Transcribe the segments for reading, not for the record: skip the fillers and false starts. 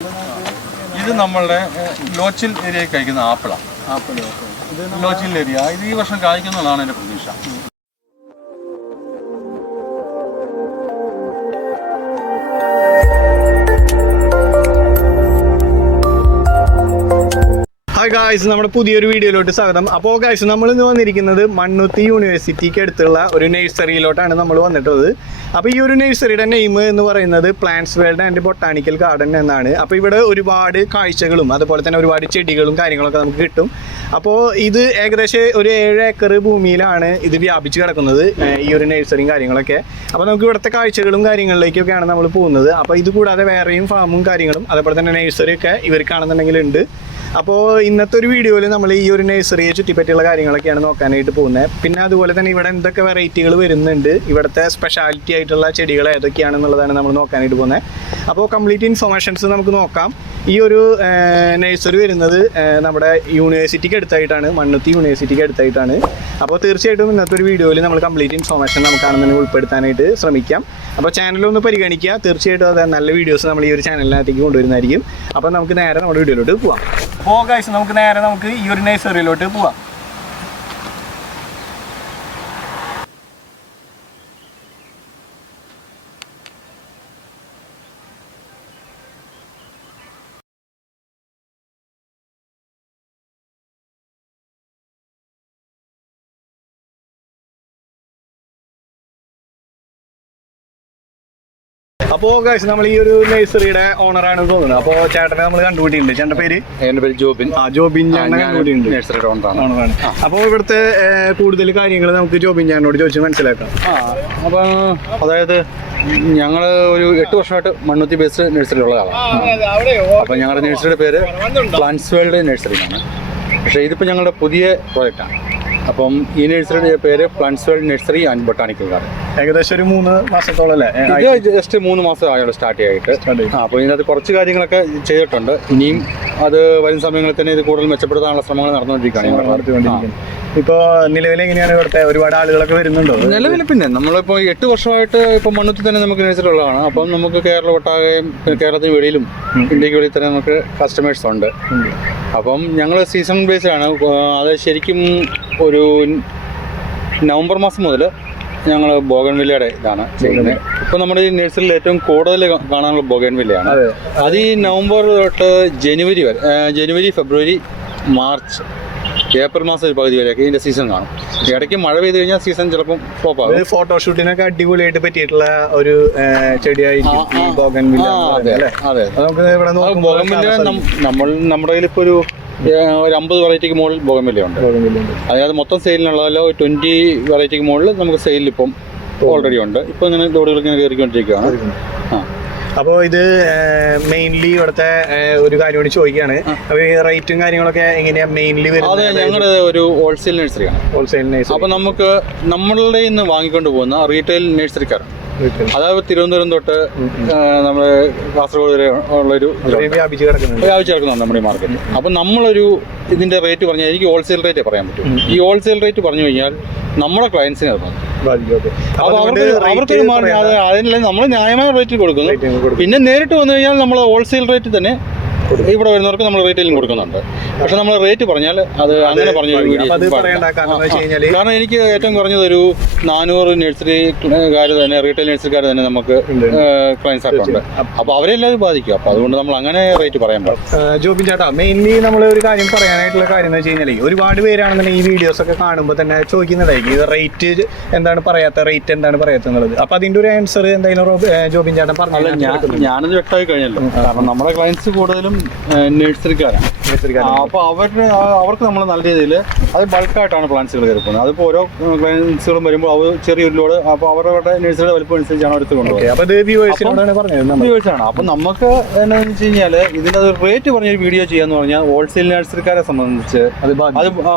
ഇത് നമ്മളുടെ ലോച്ചിൽ ഏരിയയിൽ കഴിക്കുന്ന ആപ്പിളാണ്. ലോച്ചിൽ ഏരിയ ഇത് ഈ വർഷം കായ്ക്കുന്നതാണ് എൻ്റെ പ്രതീക്ഷ. ഹായ് ഗായ്സ്, നമ്മുടെ പുതിയൊരു വീഡിയോയിലോട്ട് സ്വാഗതം. അപ്പോൾ ഗായ്സ്, നമ്മൾ ഇന്ന് വന്നിരിക്കുന്നത് മണ്ണുത്തി യൂണിവേഴ്സിറ്റിക്ക് അടുത്തുള്ള ഒരു നഴ്സറിയിലോട്ടാണ് നമ്മൾ വന്നിട്ടുള്ളത്. അപ്പോൾ ഈ ഒരു നഴ്സറിയുടെ നെയിം എന്ന് പറയുന്നത് plants world and botanical garden എന്നാണ്. അപ്പോൾ ഇവിടെ ഒരുപാട് കാഴ്ചകളും അതുപോലെ തന്നെ ഒരുപാട് ചെടികളും കാര്യങ്ങളൊക്കെ നമുക്ക് കിട്ടും. അപ്പോൾ ഇത് ഏകദേശം ഒരു 7 ഏക്കർ ഭൂമിയിലാണ് ഇത് വ്യാപിച്ച് കിടക്കുന്നത്, ഈ ഒരു നഴ്സറിയും കാര്യങ്ങളൊക്കെ. അപ്പോൾ നമുക്ക് ഇവിടുത്തെ കാഴ്ചകളും കാര്യങ്ങളിലേക്കൊക്കെയാണ് നമ്മൾ പോകുന്നത്. അപ്പോൾ ഇത് കൂടാതെ വേറെയും ഫാമും കാര്യങ്ങളും അതുപോലെ തന്നെ നഴ്സറിയൊക്കെ ഇവർക്കാണെന്നുണ്ടെങ്കിൽ ഉണ്ട്. അപ്പോൾ ഇന്നത്തെ ഒരു വീഡിയോയിൽ നമ്മൾ ഈ ഒരു നഴ്സറിയെ ചുറ്റിപ്പറ്റിയുള്ള കാര്യങ്ങളൊക്കെയാണ് നോക്കാനായിട്ട് പോകുന്നത്. പിന്നെ അതുപോലെ തന്നെ ഇവിടെ എന്തൊക്കെ വെറൈറ്റികൾ വരുന്നുണ്ട്, ഇവിടുത്തെ സ്പെഷ്യാലിറ്റി ആയിട്ടുള്ള ചെടികൾ ഏതൊക്കെയാണെന്നുള്ളതാണ് നമ്മൾ നോക്കാനായിട്ട് പോകുന്നത്. അപ്പോൾ കംപ്ലീറ്റ് ഇൻഫർമേഷൻസ് നമുക്ക് നോക്കാം. ഈ ഒരു നഴ്സറി വരുന്നത് നമ്മുടെ യൂണിവേഴ്സിറ്റിക്ക് അടുത്തായിട്ടാണ്, മണ്ണുത്തി യൂണിവേഴ്സിറ്റിക്ക് അടുത്തായിട്ടാണ്. അപ്പോൾ തീർച്ചയായിട്ടും ഇന്നത്തെ ഒരു വീഡിയോയിൽ നമ്മൾ കംപ്ലീറ്റ് ഇൻഫർമേഷൻ നമുക്കാണെന്നുണ്ടെങ്കിൽ ഉൾപ്പെടുത്താനായിട്ട് ശ്രമിക്കാം. അപ്പോൾ ചാനലൊന്ന് പരിഗണിക്കുക. തീർച്ചയായിട്ടും അത് നല്ല വീഡിയോസ് നമ്മൾ ഈ ഒരു ചാനലിനകത്തേക്ക് കൊണ്ടുവരുന്നതായിരിക്കും. അപ്പോൾ നമുക്ക് നേരെ നമ്മുടെ വീഡിയോയിലോട്ട് പോവാം. അപ്പോൾ ഗൈസ്, നമുക്ക് ഈ ഒരു നഴ്സറിയിലോട്ട് പോവാം. അപ്പോൾ ഗൈസ്, നമ്മൾ ഈ ഒരു നഴ്സറിയുടെ ഓണറാണ് തോന്നുന്നത്. അപ്പോൾ ചേട്ടനെ നമ്മൾ കണ്ടുപിടിയിട്ടുണ്ട്. ചേട്ടൻ്റെ പേര്? എൻ്റെ പേര് ജോബിൻ. ജോബിൻ ചേട്ടനെ കണ്ടുപിടിയിട്ടുണ്ട്. നഴ്സറിയുടെ ഓണറാണ്. അപ്പോൾ ഇവിടുത്തെ കൂടുതൽ കാര്യങ്ങൾ നമുക്ക് ജോബിൻ ചേട്ടനോട് ചോദിച്ച് മനസ്സിലാക്കാം. അപ്പോൾ അതായത് ഞങ്ങൾ ഒരു 8 വർഷമായിട്ട് മണ്ണുത്തി ബേസ്ഡ് നഴ്സറിയിലുള്ള ആളാണ്. അപ്പോൾ ഞങ്ങളുടെ നഴ്സറിയുടെ പേര് പ്ലാന്റ്സ് വേൾഡ് നഴ്സറി ആണ്. പക്ഷേ ഇതിപ്പോൾ ഞങ്ങളുടെ പുതിയ പ്രോജക്റ്റാണ്. അപ്പം ഈ നഴ്സറിയുടെ പേര് plants world nursery and botanical garden. ഏകദേശം ഒരു 3 മാസത്തോളം അല്ലേ? ഇത് ജസ്റ്റ് 3 മാസം ആയുള്ളൂ സ്റ്റാർട്ട് ചെയ്തിട്ട്. അപ്പോൾ ഇതിനകത്ത് കുറച്ച് കാര്യങ്ങളൊക്കെ ചെയ്തിട്ടുണ്ട്. ഇനിയും അത് വരും സമയങ്ങളിൽ തന്നെ ഇത് കൂടുതൽ മെച്ചപ്പെടുത്താനുള്ള ശ്രമങ്ങൾ നടന്നുകൊണ്ടിരിക്കുകയാണ്. ഇപ്പോൾ നിലവിൽ എങ്ങനെയാണ് ഇവിടുത്തെ ഒരുപാട് ആളുകളൊക്കെ വരുന്നുണ്ടോ? നിലവിൽ പിന്നെ നമ്മളിപ്പോൾ 8 വർഷമായിട്ട് ഇപ്പോൾ മണ്ണുത്തി തന്നെ നമുക്ക് നഴ്സറി ഉള്ളതാണ്. അപ്പം നമുക്ക് കേരളം ഒട്ടാകെയും കേരളത്തിന് വെളിയിലും ഇന്ത്യക്ക് വെളിയിൽ തന്നെ നമുക്ക് കസ്റ്റമേഴ്സ് ഉണ്ട്. അപ്പം ഞങ്ങൾ സീസൺ ബേസ്ഡ് ആണ്. അത് ശരിക്കും ഒരു നവംബർ മാസം മുതൽ ഞങ്ങൾ ബോഗൺവില്ലയുടെ ഇതാണ് ചെയ്യുന്നത്. ഇപ്പോൾ നമ്മുടെ ഈ നഴ്സറിയിൽ ഏറ്റവും കൂടുതൽ കാണാനുള്ള ബോഗൺവില്ലയാണ്. അത് ഈ നവംബർ തൊട്ട് ജനുവരി, ഫെബ്രുവരി, മാർച്ച്, ഏപ്രിൽ മാസം ഒരു പകുതി വരെയൊക്കെ ഇതിന്റെ സീസൺ കാണും. ഇടയ്ക്ക് മഴ പെയ്ത് കഴിഞ്ഞാൽ സീസൺ ചിലപ്പം ഫ്ലോപ്പ് ആകും. ഫോട്ടോഷൂട്ടിനൊക്കെ അടിപൊളിയായിട്ട് പറ്റിയിട്ടുള്ള ഒരു ചെടിയായിരിക്കും ബോഗൺവില്ല. അതെ, നമ്മുടെ കയ്യിൽ ഇപ്പോൾ ഒരു 50 വെറൈറ്റിക്ക് മുകളിൽ ബോഗൺവില്ല ഉണ്ട്. അതായത് മൊത്തം സെയിലിനുള്ളതല്ലോ 20 വെറൈറ്റിക്ക് മുകളിൽ നമുക്ക് സെയിലിൽ ഇപ്പം ഓൾറെഡി ഉണ്ട്. ഇപ്പം ഇങ്ങനെ ലോഡുകൾ ഇങ്ങനെ കയറിക്കൊണ്ടിരിക്കുകയാണ്. അപ്പോൾ ഇത് മെയിൻലി ഇവിടുത്തെ ഒരു കാര്യം കൂടി ചോദിക്കുകയാണ്. അപ്പോൾ ഈ റേറ്റും കാര്യങ്ങളൊക്കെ എങ്ങനെയാണ് മെയിൻലി വരുന്നത്? അതെ, ഞങ്ങളുടെ ഒരു ഹോൾസെയിൽ നഴ്സറിയാണ്. അപ്പോൾ നമുക്ക് നമ്മളുടെ ഇന്ന് വാങ്ങിക്കൊണ്ട് പോകുന്ന റീറ്റെയിൽ നഴ്സറിക്കാർ, അതായത് തിരുവനന്തപുരം തൊട്ട് നമ്മുടെ കാസർഗോഡ് വരെ ഉള്ളൊരു വ്യാപിച്ച് കിടക്കുന്നുണ്ട് നമ്മുടെ മാർക്കറ്റ്. അപ്പം നമ്മളൊരു ഇതിന്റെ റേറ്റ് പറഞ്ഞാൽ എനിക്ക് ഹോൾസെയിൽ റേറ്റേ പറയാൻ പറ്റും. ഈ ഹോൾസെയിൽ റേറ്റ് പറഞ്ഞു കഴിഞ്ഞാൽ നമ്മുടെ ക്ലയൻസിനെ അത് അപ്പോൾ അവർക്കൊരു മാർജിൻ, അതിനല്ല നമ്മൾ ന്യായമായ റേറ്റിൽ കൊടുക്കുന്നു. പിന്നെ നേരിട്ട് വന്നു കഴിഞ്ഞാൽ നമ്മൾ ഹോൾസെയിൽ റേറ്റ് തന്നെ ഇവിടെ വരുന്നവർക്ക് നമ്മൾ റേറ്റിലും കൊടുക്കുന്നുണ്ട്. പക്ഷെ നമ്മൾ റേറ്റ് പറഞ്ഞാൽ അത് അങ്ങനെ പറഞ്ഞു. കാരണം എനിക്ക് ഏറ്റവും കുറഞ്ഞത് ഒരു 400 നഴ്സറിക്കാർ തന്നെ, റീറ്റെയിൽ നഴ്സറിക്കാർ തന്നെ നമുക്ക് ക്ലയൻസ് ആയിട്ടുണ്ട്. അപ്പോൾ അവരെല്ലാം ബാധിക്കും. അപ്പോൾ അതുകൊണ്ട് നമ്മൾ അങ്ങനെ റേറ്റ് പറയാൻ പാടില്ല. ജോബിൻ ചേട്ടാ, മെയിൻലി നമ്മൾ ഒരു കാര്യം പറയാനായിട്ടുള്ള കാര്യം എന്ന് വെച്ച് കഴിഞ്ഞാൽ ഒരുപാട് പേരാണെന്നുണ്ടെങ്കിൽ ഈ വീഡിയോസ് ഒക്കെ കാണുമ്പോൾ തന്നെ ചോദിക്കുന്നതായിരിക്കും ഇത് റേറ്റ് എന്താണ് പറയാത്ത, റേറ്റ് എന്താണ് പറയാത്തുള്ളത്. അപ്പോൾ അതിൻ്റെ ഒരു ആൻസർ എന്തായാലും ജോബിൻ ചേട്ടൻ പറഞ്ഞു. ഞാനത് വ്യക്തമായി കഴിഞ്ഞല്ലോ. കാരണം നമ്മുടെ ക്ലയൻസ് കൂടുതലും നഴ്സറിക്കാരാണ്. അപ്പോൾ അവർക്ക് നമ്മൾ നല്ല രീതിയിൽ അത് ബൾക്കായിട്ടാണ് പ്ലാന്റ്സുകൾ കയറിപ്പോകുന്നത്. അതിപ്പോൾ ഓരോ ക്ലയൻസുകളും വരുമ്പോൾ അവർ ചെറിയൊരു ലോഡ്, അപ്പോൾ അവരുടെ നഴ്സറിയുടെ വലിപ്പം അനുസരിച്ചാണ് അവർക്ക് കൊണ്ടുപോകുന്നത്. വ്യൂവേഴ്സാണ്. അപ്പം നമുക്ക് എന്താണെന്ന് വെച്ച് കഴിഞ്ഞാൽ ഇതിൻ്റെ റേറ്റ് പറഞ്ഞൊരു വീഡിയോ ചെയ്യാന്ന് പറഞ്ഞാൽ ഹോൾസെയിൽ നഴ്സറിക്കാരെ സംബന്ധിച്ച്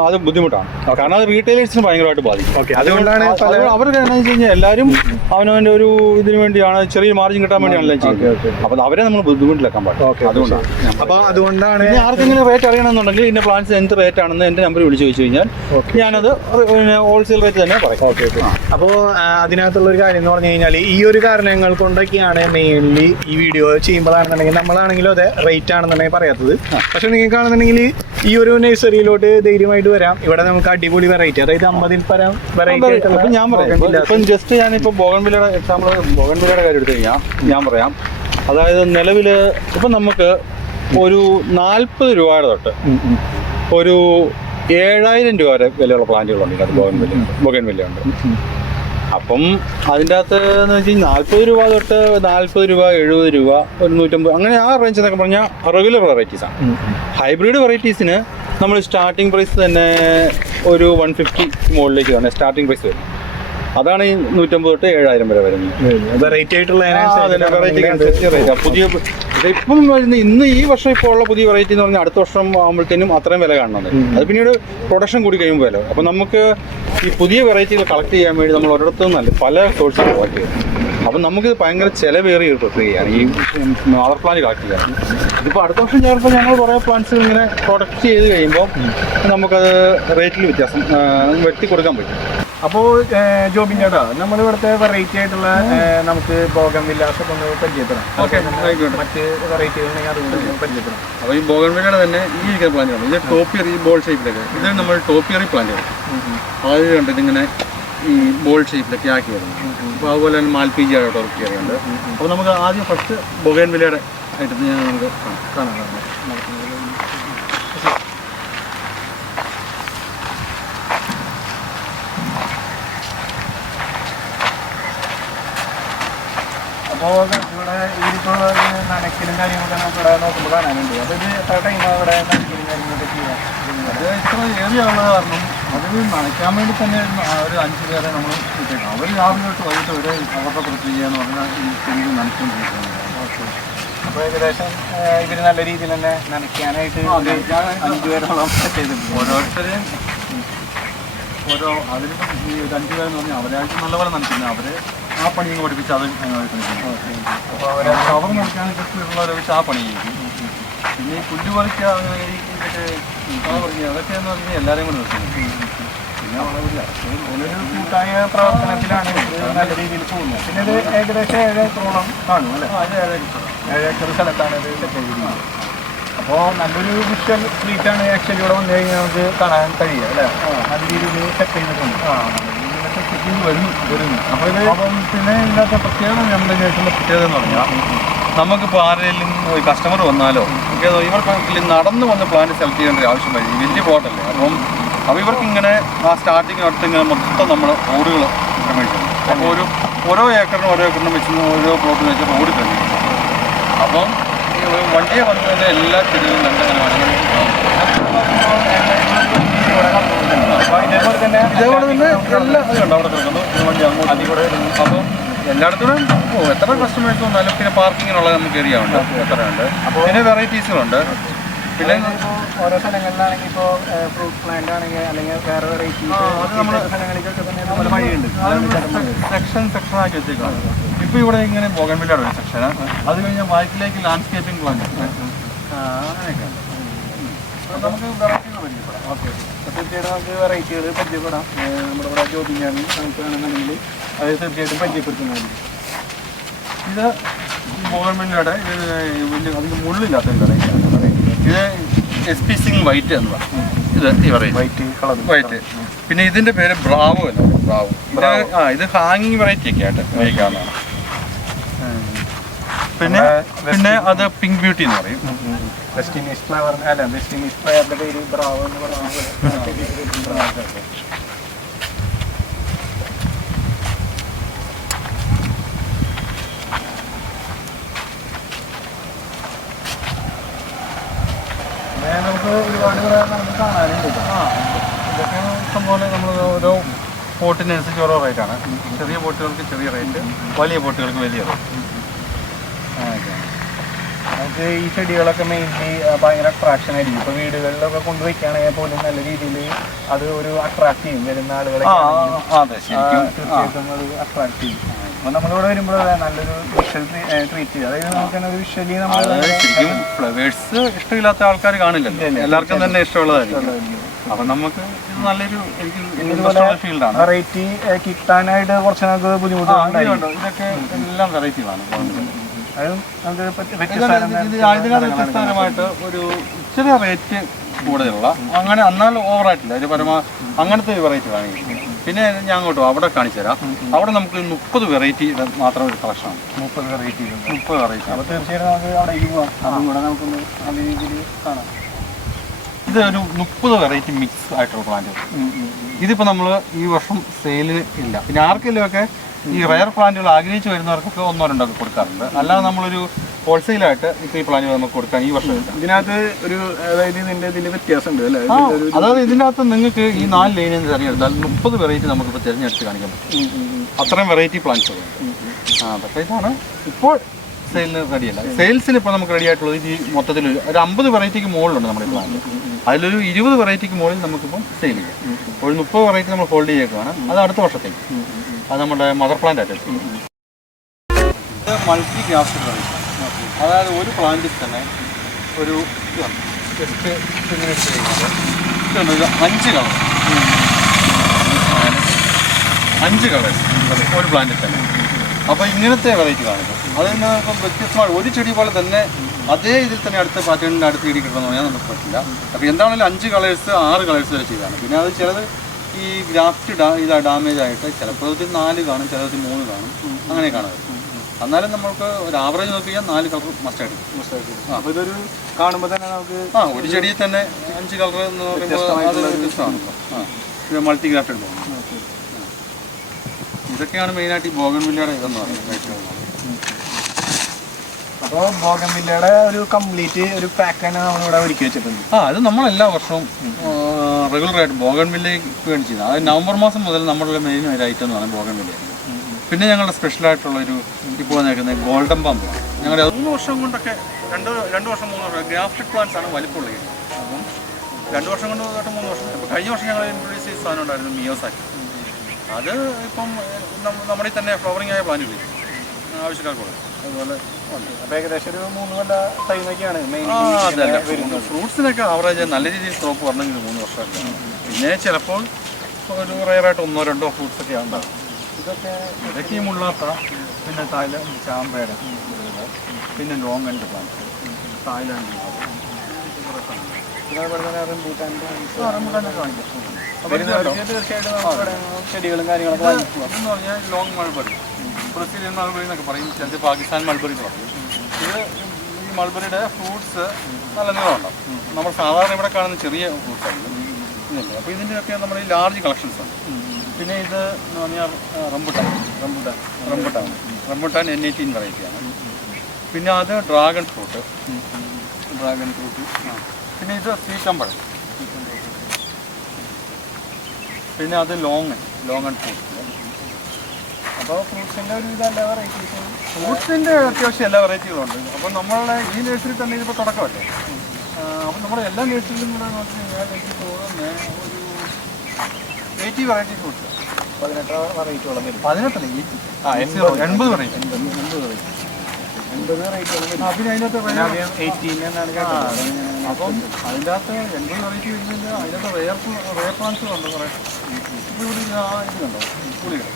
അത് ബുദ്ധിമുട്ടാണ്. കാരണം അത് റീറ്റെയിലേഴ്സിന് ഭയങ്കരമായിട്ട് ബാധിക്കും. അതുകൊണ്ടാണ് അവർക്ക് എന്താണെന്ന് വെച്ച് കഴിഞ്ഞാൽ എല്ലാവരും അവനവൻ്റെ ഒരു ഇതിന് വേണ്ടിയാണ്, ചെറിയ മാർജിൻ കിട്ടാൻ വേണ്ടിയാണല്ലോ ചെയ്യുന്നത്. അപ്പോൾ അവരെ നമ്മൾ ബുദ്ധിമുട്ടിലാക്കാൻ പാടില്ല. അതുകൊണ്ടാണ് അപ്പോൾ അതുകൊണ്ടാണ് ആർക്കെങ്കിലും റേറ്റ് അറിയണമെന്നുണ്ടെങ്കിൽ വേണമെന്നുണ്ടെങ്കിൽ ഇതിൻ്റെ പ്ലാന്റ്സ് എന്ത് റേറ്റ് ആണെന്ന് എൻ്റെ നമ്പർ വിളിച്ച് ചോദിച്ചു കഴിഞ്ഞാൽ ഞാനത് ഹോൾസെയിൽ റേറ്റ് തന്നെ പറയും. Okay okay. അപ്പോൾ അതിനകത്തുള്ള ഒരു കാര്യം എന്ന് പറഞ്ഞു കഴിഞ്ഞാൽ ഈ ഒരു കാരണങ്ങൾ കൊണ്ടൊക്കെയാണ് മെയിൻലി ഈ വീഡിയോ ചെയ്യുമ്പോഴാണെന്നുണ്ടെങ്കിൽ നമ്മളാണെങ്കിലും അതെ റേറ്റ് ആണെന്നുണ്ടെങ്കിൽ പറയാത്തത്. പക്ഷെ നിങ്ങൾക്കാണെന്നുണ്ടെങ്കിൽ ഈ ഒരു നഴ്സറിയിലോട്ട് ധൈര്യമായിട്ട് വരാം. ഇവിടെ നമുക്ക് അടിപൊളി വെറൈറ്റി, അതായത് 50-ൽ പരം വെറൈറ്റി. ഇപ്പം ഞാൻ പറയാം, ഇപ്പം ജസ്റ്റ് ഞാനിപ്പോൾ ബോഗൺവില്ലയുടെ എക്സാമ്പിൾ, ബോഗൺവില്ലയുടെ കാര്യം എടുത്ത് കഴിഞ്ഞാൽ ഞാൻ പറയാം. അതായത് നിലവിൽ ഇപ്പം നമുക്ക് ഒരു 40 രൂപയുടെ തൊട്ട് ഒരു 7000 രൂപ വരെ വിലയുള്ള പ്ലാന്റുകളുണ്ട് ഇതിനകത്ത്. ബോഗൺവില്ലയുണ്ട്. അപ്പം അതിൻ്റെ അകത്ത് എന്ന് വെച്ച് കഴിഞ്ഞാൽ 40 രൂപ തൊട്ട് 40 രൂപ, 70 രൂപ, ഒരു 150, അങ്ങനെ ആ റേഞ്ച് എന്നൊക്കെ പറഞ്ഞാൽ റെഗുലർ വെറൈറ്റീസാണ്. ഹൈബ്രിഡ് വെറൈറ്റീസിന് നമ്മൾ സ്റ്റാർട്ടിംഗ് പ്രൈസ് തന്നെ ഒരു 150 മുകളിലേക്ക് തന്നെ സ്റ്റാർട്ടിംഗ് പ്രൈസ് വരും. അതാണ് ഈ 150 തൊട്ട് 7000 വരെ വരുന്നത്. വെറൈറ്റി ആയിട്ടുള്ള പുതിയ ഇപ്പം വരുന്ന ഇന്ന് ഈ വർഷം ഇപ്പോൾ ഉള്ള പുതിയ വെറൈറ്റി എന്ന് പറഞ്ഞാൽ അടുത്ത വർഷം ആകുമ്പോഴത്തേനും അത്രയും വില കാണുന്നത്. അത് പിന്നീട് പ്രൊഡക്ഷൻ കൂടി കഴിയുമ്പോൾ വില. അപ്പം നമുക്ക് ഈ പുതിയ വെറൈറ്റികൾ കളക്ട് ചെയ്യാൻ വേണ്ടി നമ്മൾ ഒരിടത്തുനിന്നല്ല പല സോഴ്സിൽ കളക്ട് ചെയ്യും. അപ്പം നമുക്കിത് ഭയങ്കര ചിലവേറിയ ഒരു പ്രക്രിയയാണ് ഈ മദർ പ്ലാന്റ് കളക്ട് ചെയ്യാൻ. ഇതിപ്പോൾ അടുത്ത വർഷം ചിലപ്പോൾ ഞങ്ങൾ കുറേ പ്ലാന്റ്സുകൾ ഇങ്ങനെ പ്രൊഡക്റ്റ് ചെയ്ത് കഴിയുമ്പോൾ നമുക്കത് റേറ്റിൽ വ്യത്യാസം വെട്ടി കൊടുക്കാൻ പറ്റും. അപ്പോൾ ജോബിൻ ചേട്ടാ, നമ്മളിവിടുത്തെ വെറൈറ്റി ആയിട്ടുള്ള നമുക്ക് ബോഗൺവില്ലാസൊക്കെ ഒന്ന് പരിചയപ്പെടാം. മറ്റ് വെറൈറ്റികളുണ്ടെങ്കിൽ അതുകൊണ്ട് പരിചയപ്പെടാം. അപ്പോൾ ഈ ബോഗൺവില്ലയുടെ തന്നെ ഈ ഇരിക്കുന്ന പ്ലാന്റുകൾ, ഇത് ടോപ്പിയറി ബോൾ ഷേപ്പിലൊക്കെ, ഇത് നമ്മൾ ടോപ്പിയറി പ്ലാന്റുകൾ. അതായത് കണ്ടിട്ട് ഇങ്ങനെ ഈ ബോൾ ഷേപ്പിലൊക്കെ ആക്കി വരുന്നത്. അപ്പോൾ അതുപോലെ തന്നെ മാൽപീജി ടോപ്പിയറി ഉണ്ട്. അപ്പോൾ നമുക്ക് ആദ്യം ഫസ്റ്റ് ബോഗൺവില്ലയുടെ ആയിട്ട് നമുക്ക് കാണാം. അപ്പോൾ ഇവിടെ ഇതിപ്പോൾ നനയ്ക്കലും കാര്യങ്ങളൊക്കെ നമുക്ക് ഇവിടെ നോക്കുമ്പോൾ കാണാനുണ്ട്. അപ്പോൾ ഇത് എത്ര ടൈം ഇവിടെ നനയ്ക്കലും കാര്യങ്ങളൊക്കെ ചെയ്യാം? അത് ഇത്ര ഏരിയ ഉള്ളത് കാരണം അത് നനയ്ക്കാൻ വേണ്ടി തന്നെ ഒരു 5 പേരെ നമ്മൾ ഇട്ടേക്കാം. അവർ രാവിലെ തൊട്ട് വൈകിട്ട് വരെ അവരുടെ പ്രക്രിയ എന്ന് പറഞ്ഞാൽ ഈ ചെടികൾ നനച്ചുകൊണ്ടിരിക്കുന്നത്. ഓക്കെ. അപ്പോൾ ഏകദേശം ഇവർ നല്ല രീതിയിൽ തന്നെ നനയ്ക്കാനായിട്ട് 5 പേരോളം ചെയ്തിട്ടുണ്ട്. ഓരോരുത്തരെയും അതിലിപ്പം ഈ 5 പേരെന്ന് പറഞ്ഞാൽ അവരായിട്ട് നല്ലപോലെ നനയ്ക്കുന്നത്. അവർ ആ പണി പഠിപ്പിച്ച് അത് അപ്പോൾ അവർ നനയ്ക്കാനൊക്കെ ഉള്ളവരെ വെച്ച് ആ പണി ചെയ്യും. പിന്നെ ഈ പുല്ല് പറിക്കുക, അങ്ങനെ ഈ ഇതൊക്കെ പറിക്കുക, അതൊക്കെ എന്ന് പറഞ്ഞാൽ എല്ലാവരെയും കൂടെ നിർത്തുന്നു. പിന്നെ വളവില്ല. ഒരു കൂട്ടായ പ്രവർത്തനത്തിലാണ് നല്ല രീതിയിൽ പോകുന്നത്. പിന്നെ ഇത് ഏകദേശം 7 ഏക്കറോളം കാണും അല്ലേ? 7 ഏക്കർ സ്ഥലത്താണ് ഇത് സെറ്റ് ചെയ്തിരിക്കുന്നത്. അപ്പോൾ നല്ലൊരു വിഷ്വൽ ഫ്ലീറ്റാണ് ആക്ച്വലി ഇവിടെ വന്നു കഴിഞ്ഞാൽ നമുക്ക് കാണാൻ കഴിയുക അല്ലേ? നല്ല രീതിയിൽ സെറ്റ് ചെയ്തിട്ടുണ്ട്. വരുന്നു. അപ്പോൾ ഇത് പിന്നെ ഇതിനകത്ത് പ്രത്യേകത, നമ്മുടെ നേഴ്സിൻ്റെ പ്രത്യേകത എന്ന് പറഞ്ഞാൽ നമുക്കിപ്പോൾ ആരെങ്കിലും ഒരു കസ്റ്റമർ വന്നാലോ ഇവർക്ക് നടന്നു വന്ന് പ്ലാന്റ് സെലക്ട് ചെയ്യേണ്ട ഒരു ആവശ്യം വരും. വലിയ ബോട്ടല്ലേ. അപ്പോൾ ഇവർക്ക് ഇങ്ങനെ ആ സ്റ്റാർട്ടിങ് അടുത്ത് ഇങ്ങനെ മൊത്തം നമ്മൾ റോഡുകൾ ക്രമീകരിക്കും. അപ്പോൾ ഓരോ ഏക്കറിനും വെച്ച് ഓരോ പ്ലോട്ടിന് വെച്ച് റോഡ് ക്രമീകരിക്കും. അപ്പം വണ്ടിയെ വന്നു തന്നെ എല്ലാ ചെടികളും കണ്ടങ്ങനെ ഇതേപോലെ തന്നെ എല്ലാ അതുണ്ട് അവിടെ കിടക്കുന്നു. വണ്ടി അങ്ങോട്ട് അതിൽ കൂടെ. അപ്പം എല്ലായിടത്തും എത്ര കസ്റ്റമേഴ്സ് വന്നാലും പിന്നെ പാർക്കിങ്ങിനുള്ള നമുക്ക് ഏരിയ ഉണ്ട്, എത്രയുണ്ട്. അപ്പോൾ പിന്നെ വെറൈറ്റീസുകളുണ്ട്. പിന്നെ ഓരോ സ്ഥലങ്ങളിലാണെങ്കിൽ ഇപ്പോൾ ഫ്രൂട്ട് പ്ലാന്റ് ആണെങ്കിൽ അല്ലെങ്കിൽ വേറെ വെറൈറ്റി സ്ഥലങ്ങളിലേക്കൊക്കെ തന്നെ നമ്മുടെ വഴിയുണ്ട്. സെക്ഷൻ ആക്കി വെച്ചേക്കാണ്. ഇപ്പോൾ ഇവിടെ ഇങ്ങനെ ബോഗൺവില്ലയുടെ ഒരു സെക്ഷന്, അത് കഴിഞ്ഞാൽ ബാക്കിലേക്ക് ലാൻഡ്സ്കേപ്പിംഗ് പ്ലാന്റ് അങ്ങനെയൊക്കെയാണ്. നമുക്ക് വെറൈറ്റികൾ പരിചയപ്പെടാം. ഓക്കെ. തീർച്ചയായിട്ടും നമുക്ക് വെറൈറ്റികൾ പരിചയപ്പെടാം. നമ്മുടെ ഇവിടെ ജോബിങ്ങാണ് നമുക്ക് വേണമെന്നുണ്ടെങ്കിൽ അത് തീർച്ചയായിട്ടും പരിചയപ്പെടുത്തുന്നതായിരിക്കും. ഇത് ബോഗൺവില്ലയുടെ വലിയ അതിന് മുള്ളില്ലാത്ത വെറൈറ്റിയാണ്. ഇത് SP സിംഗ് വൈറ്റ് എന്ന് പറയും. ഇത് ഈ വെറൈറ്റി വൈറ്റ്. പിന്നെ ഇതിൻ്റെ പേര് ബ്രാവോ എന്ന് പറയും. ബ്രാവോ. ഇത് ഹാങ്ങിങ് വെറൈറ്റി ഒക്കെ ആയിട്ട് ഉപയോഗിക്കാവുന്നതാണ്. പിന്നെ അത് പിങ്ക് ബ്യൂട്ടി എന്ന് പറയും. വെസ്റ്റ് ഇൻഡീസ് ഫ്ലവർ അല്ല, വെസ്റ്റ് ഇൻഡീസ് ഫ്ലവറിൻ്റെ പേര് ബ്രാവോ എന്ന് പറയുന്നത്. നമുക്ക് ഒരുപാട് നമുക്ക് കാണാനുണ്ട്. ഇതൊക്കെ ഇഷ്ടംപോലെ നമ്മൾ ഓരോ പോട്ടിനനുസരിച്ച് ഓരോ റേറ്റാണ്. ചെറിയ പോട്ടുകൾക്ക് ചെറിയ റേറ്റ്, വലിയ പോട്ടുകൾക്ക് വലിയ റേറ്റ്. നമുക്ക് ഈ ചെടികളൊക്കെ മെയിൻലി ഭയങ്കര അട്രാക്ഷൻ ആയിരിക്കും. ഇപ്പോൾ വീടുകളിലൊക്കെ കൊണ്ടുവയ്ക്കുകയാണെങ്കിൽ പോലും നല്ല രീതിയിൽ അത് ഒരു അട്രാക്ട് ചെയ്യും. വരുന്ന ആളുകളെ തീർച്ചയായിട്ടും അത് അട്രാക്ട് ചെയ്യും. അപ്പോൾ നമ്മളിവിടെ വരുമ്പോൾ നല്ലൊരു വിഷ്വൽ ട്രീറ്റ് ചെയ്യുക, അതായത് നമുക്ക് തന്നെ ഒരു വിഷ്വലി നമ്മൾ ശരിക്കും ഫ്ലവേഴ്സ് ഇഷ്ടമില്ലാത്ത ആൾക്കാർ കാണില്ലല്ലോ, എല്ലാവർക്കും തന്നെ ഇഷ്ടമുള്ളതായിരിക്കും. അപ്പം നമുക്ക് ഇത് നല്ലൊരു എനിക്ക് ഫീൽഡാണ്. വെറൈറ്റി കിട്ടാനായിട്ട് കുറച്ച് നമുക്ക് ബുദ്ധിമുട്ടുണ്ട്. ഇതൊക്കെ എല്ലാം വെറൈറ്റികളാണ്. അതും നമുക്ക് ഇതിനകത്ത് വ്യത്യസ്തപരമായിട്ട് ഒരു ഇച്ചിരി റേറ്റ് കൂടുതലുള്ള, അങ്ങനെ എന്നാൽ ഓവറായിട്ടില്ല, ഒരു അങ്ങനത്തെ ഒരു വെറൈറ്റി വാങ്ങിക്കും. പിന്നെ ഞാൻ അങ്ങോട്ട് അവിടെ കാണിച്ചു തരാം. അവിടെ നമുക്ക് 30 വെറൈറ്റി മാത്രം ഒരു കളക്ഷനാണ്. 30 വെറൈറ്റി. അപ്പോൾ തീർച്ചയായിട്ടും നമുക്ക് അവിടെ പോകാം, അതും കൂടെ നമുക്കൊന്ന് നല്ല രീതിയിൽ കാണാം. ഇത് ഒരു 30 വെറൈറ്റി മിക്സ് ആയിട്ടുള്ള പ്ലാന്റ്. ഇതിപ്പോൾ നമ്മൾ ഈ വർഷം സെയിലിന് ഇല്ല. പിന്നെ ആർക്കെങ്കിലും ഒക്കെ ഈ റയർ പ്ലാന്റുകൾ ആഗ്രഹിച്ച് വരുന്നവർക്കൊക്കെ 1-2 ഒക്കെ കൊടുക്കാറുണ്ട്. അല്ലാതെ നമ്മളൊരു ഹോൾസെയിലായിട്ട് ഇപ്പോൾ ഈ പ്ലാന്റുകൾ നമുക്ക് കൊടുക്കാൻ ഈ വർഷം ഇല്ല. ഇതിനകത്ത് ഒരു അതായത് ഇതിൻ്റെ വ്യത്യാസമുണ്ട് അല്ലേ? അതായത് ഇതിനകത്ത് നിങ്ങൾക്ക് ഈ 4 ലൈനിൽ നിന്ന് തിരഞ്ഞെടുത്താൽ 30 വെറൈറ്റി നമുക്കിപ്പോൾ തിരഞ്ഞെടുത്ത് കാണിക്കാൻ പറ്റും. അത്രയും വെറൈറ്റി പ്ലാന്റ്സുകളുണ്ട്. പക്ഷേ ഇതാണ് ഇപ്പോൾ സെയിലിന് റെഡിയല്ല. സെയിൽസിന് ഇപ്പോൾ നമുക്ക് റെഡി ആയിട്ടുള്ളത് ഈ മൊത്തത്തിൽ ഒരു 50 വെറൈറ്റിക്ക് മുകളിലുണ്ട് നമ്മുടെ പ്ലാന്റ്. അതിലൊരു 20 വെറൈറ്റിക്ക് മുകളിൽ നമുക്കിപ്പം സെയിൽ ചെയ്യാം. ഒരു 30 വെറൈറ്റി നമ്മൾ ഹോൾഡ് ചെയ്തേക്കാണ്. അത് അടുത്ത വർഷത്തേക്ക്. അത് നമ്മുടെ മദർ പ്ലാന്റ് ആയിട്ട്. ഇത് മൾട്ടി ഗ്രാഫ്റ്റഡ് വെറൈറ്റി. അതായത് ഒരു പ്ലാന്റിൽ തന്നെ ഒരു ജസ്റ്റ് ഇങ്ങനെ ചെയ്യുന്നത് ഇത് 5 കളർ 5 കളേഴ്സ് ഒരു പ്ലാന്റിൽ തന്നെ. അപ്പോൾ ഇങ്ങനത്തെ വെറൈറ്റി കാണിക്കും. അതിന് ഇപ്പം വ്യത്യസ്തമായി ഒരു ചെടി പോലെ തന്നെ അതേ ഇതിൽ തന്നെ അടുത്ത പാറ്റേണിൻ്റെ അടുത്ത് ചെടി കിട്ടണമെന്ന് പറഞ്ഞാൽ നമുക്ക് പറ്റില്ല. അപ്പോൾ എന്താണെങ്കിലും 5 കളേഴ്സ് 6 കളേഴ്സ് വരെ ചെയ്താണ്. പിന്നെ അത് ചിലത് ഈ ഗ്രാഫ്റ്റ് ഡാമേജ് ആയിട്ട് ചിലപ്പോൾ 4 കാണും, ചിലത് 3 കാണും, അങ്ങനെ കാണുന്നത്. എന്നാലും നമുക്ക് ഒരു ആവറേജ് നോക്കിയാൽ 4 കളർ മസ്റ്റായിട്ട്. അപ്പോൾ ഇതൊരു കാണുമ്പോൾ തന്നെ നമുക്ക് ഒരു ചെടിയിൽ തന്നെ 5 കളർ എന്ന് പറയുമ്പോൾ അത് വ്യത്യസ്തമാണ്. ഇത് മൾട്ടി ഗ്രാഫ്റ്റഡ് പോകും. ഇതൊക്കെയാണ് മെയിനായിട്ട് ഈ ബോഗൺവില്ലയുടെ ഇതെന്ന് പറയുന്നത്. അപ്പോൾ ബോഗൺവില്ലയുടെ ഒരു കംപ്ലീറ്റ് ഒരു പാക്ക് തന്നെ നമ്മളിവിടെ ഒരുക്കി വെച്ചിട്ടുണ്ട്. അത് നമ്മൾ എല്ലാ വർഷവും റെഗുലറായിട്ട് ബോഗൺവില്ലയ്ക്ക് വേണ്ടി ചെയ്യുന്നത്. അത് നവംബർ മാസം മുതൽ നമ്മളുടെ മെയിൻ ഒരു ഐറ്റം എന്ന് പറയുന്നത് ബോഗൺവില്ല. പിന്നെ ഞങ്ങളുടെ സ്പെഷ്യലായിട്ടുള്ളൊരു ഇപ്പോൾ നിൽക്കുന്നത് ഗോൾഡൻ പാമ്പ്. ഞങ്ങളുടെ 3 വർഷം കൊണ്ടൊക്കെ 2 വർഷം 3 വർഷം ഗ്രാഫ്റ്റഡ് പ്ലാന്റ്സ് ആണ് വലിപ്പമുള്ളത്. അപ്പം 2 വർഷം കൊണ്ട് തൊട്ട് 3 വർഷം. ഇപ്പോൾ കഴിഞ്ഞ വർഷം ഞങ്ങൾ ഇൻട്രൊഡ്യൂസ് ചെയ്ത സാധനം ഉണ്ടായിരുന്നു മിയോസാക്കി. അത് ഇപ്പം നമ്മുടെ ഈ തന്നെ ഫ്ലവറിംഗ് ആയ പ്ലാന്റ് ഇല്ലേ ആവശ്യക്കാർക്കുള്ളത് അതുപോലെ ഉണ്ട്. അപ്പോൾ ഏകദേശം ഒരു 3 കൊല്ലം ടൈമൊക്കെയാണ് മെയിൻ. ഫ്രൂട്ട്സിനൊക്കെ ആവറേജ് നല്ല രീതിയിൽ ക്രോപ്പ് വരണമെങ്കിൽ 3 വർഷമൊക്കെയാണ്. പിന്നെ ചിലപ്പോൾ ഒരു റയറായിട്ട് 1-2 ഫ്രൂട്ട്സൊക്കെ ഉണ്ടാകും. ഇതൊക്കെ ഈ മുള്ളാത്ത, പിന്നെ തായ്ലാൻഡ് ചാമ്പയുടെ, പിന്നെ ലോങ് എൻഡ് പ്ലാന്റ്, തായ്ലാൻഡ് ചെടികളും കാര്യങ്ങളൊക്കെ വാങ്ങിക്കുക എന്ന് പറഞ്ഞാൽ ലോങ് മൾബറി, ബ്രസീലിയൻ മൾബറി എന്നൊക്കെ പറയും, ചിലത് പാകിസ്ഥാൻ മൾബറി എന്ന് പറയും. ഇത് ഈ മൾബറിയുടെ ഫ്രൂട്ട്സ് നല്ല നീളമുണ്ടാവും. നമ്മൾ സാധാരണ ഇവിടെ കാണുന്ന ചെറിയ ഫ്രൂട്ട്സാണ്. അപ്പോൾ ഇതിൻ്റെയൊക്കെ നമ്മുടെ ഈ ലാർജ് കളക്ഷൻസ് ഉണ്ട്. പിന്നെ ഇത് എന്ന് പറഞ്ഞാൽ റംബുട്ടാൻ N18 വെറൈറ്റിയാണ്. പിന്നെ അത് ഡ്രാഗൺ ഫ്രൂട്ട്. പിന്നെ ഇത് സീക്കമ്പഴം. പിന്നെ അത് ലോങ് ഫ്രൂട്ട്. അപ്പോൾ ഫ്രൂട്ട്സിൻ്റെ ഒരു ഇതെല്ലാ വെറൈറ്റീസും ഫ്രൂട്ട്സിൻ്റെ അത്യാവശ്യം എല്ലാ വെറൈറ്റികളും ഉണ്ട്. അപ്പോൾ നമ്മളുടെ ഈ നഴ്സറി തന്നെ ഇതിപ്പോൾ തുടക്കമല്ലേ. അപ്പോൾ നമ്മുടെ എല്ലാ നഴ്സറിയിലും കൂടെ നോക്കി കഴിഞ്ഞാൽ എനിക്ക് തോന്നുന്നത് ഒരു 80 വെറൈറ്റി ഫ്രൂട്ട്സ്. 18 വെറൈറ്റിയോളം വരും. 18 80 വെറൈറ്റി. 80 വെറൈറ്റിയോളം വരും. പിന്നെ അതിനകത്ത് 18 എന്നാണ് കേട്ടത്. അപ്പം അതിൻ്റെ അകത്ത് 80 വെറൈറ്റി വരുന്നില്ല. അതിനകത്ത് റെയർ പ്ലാന്റ്സുകളുണ്ട് കുറേ. ഇപ്പോൾ ഇവിടെ ഇതുണ്ടോ പുളികൾ,